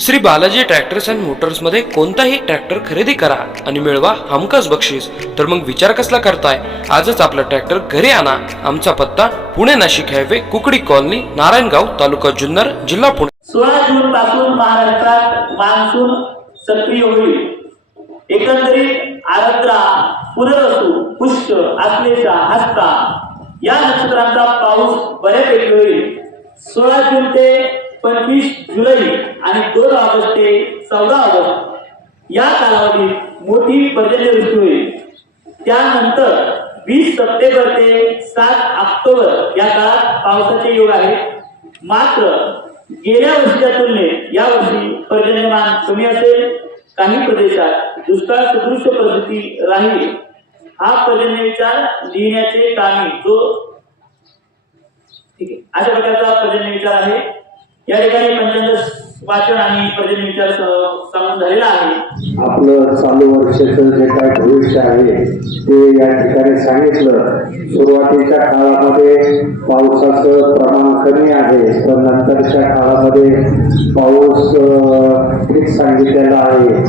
Shri Balaji tractors and मोटर्समध्ये कोणताही tractor खरेदी करा आणि मिळवा हमखास बक्षीस. तर मग विचार कसला करताय? आजच आपला ट्रॅक्टर घरी आणा. आमचा पत्ता पुणे नाशिक हायवे कुकडी कॉलनी नारायणगाव तालुका जुन्नर जिल्हा पुणे. सोळा जून पासून महाराष्ट्रात मान्सून सक्रिय होईल. एकंदरीत आरद्रा पुनरसू पुष्ट आश्लेषा हस्ता या नक्षत्रांचा पाऊस बऱ्यापैकी होईल. सोळा जून ते पंचवीस जुलै आणि दोन ऑगस्ट ते चौदा ऑगस्ट या कालावधीत मोठी पर्जन्यवृष्टी होईल त्यानंतर वीस सप्टेंबर ते सात ऑक्टोबर या काळात पावसाचे योग आहे मात्र गेल्या वर्षीच्या तुलनेत या वर्षी पर्जन्यमान कमी असेल. काही प्रदेशात दुष्काळ सदृश परिस्थिती राहील. हा पर्जन्य विचार लिहिण्याचे कामी जो ठीक आहे. अशा प्रकारचा पर्जन्य विचार आहे. या ठिकाणी पंचांग वाचन आणि पर्जन्य विचार सांगून झालेला आहे. आपलं चालू वर्षाचं जे काय भविष्य आहे ते या ठिकाणी सांगितलं. सुरुवातीच्या काळामध्ये पावसाचं प्रमाण कमी आहे पण नंतरच्या काळामध्ये पाऊस ठीक सांगितलेला आहे.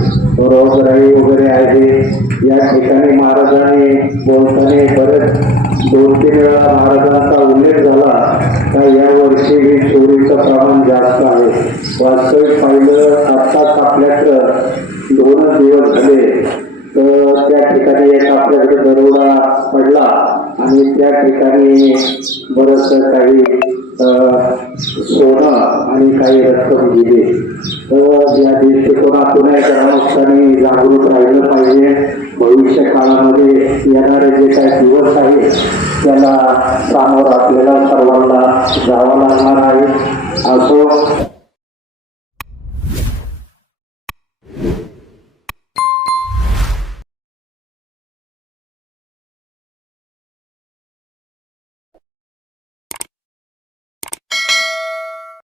रोगराई वगैरे आहे. या ठिकाणी महाराजांनी बोलताना बरेच दोन तीन वेळा महाराजांचा उल्लेख झाला. का या वर्षी हे चोरीचं प्रमाण जास्त वास्तविक पाहिलं आत्ताच आपल्याकडं. दोनच दिवस झाले. तर त्या ठिकाणी एक आपल्याकडे दरोडा पडला आणि त्या ठिकाणी बरंच काही सोनं आणि काही रक्कम गेली. तर या दृष्टिकोनातून ग्रामस्थांनी जागरूक राहिलं पाहिजे. भविष्य काळामध्ये येणारे जे काही दिवस आहेत त्याला सामोर आपल्याला सर्वांना जावं लागणार आहे. असो.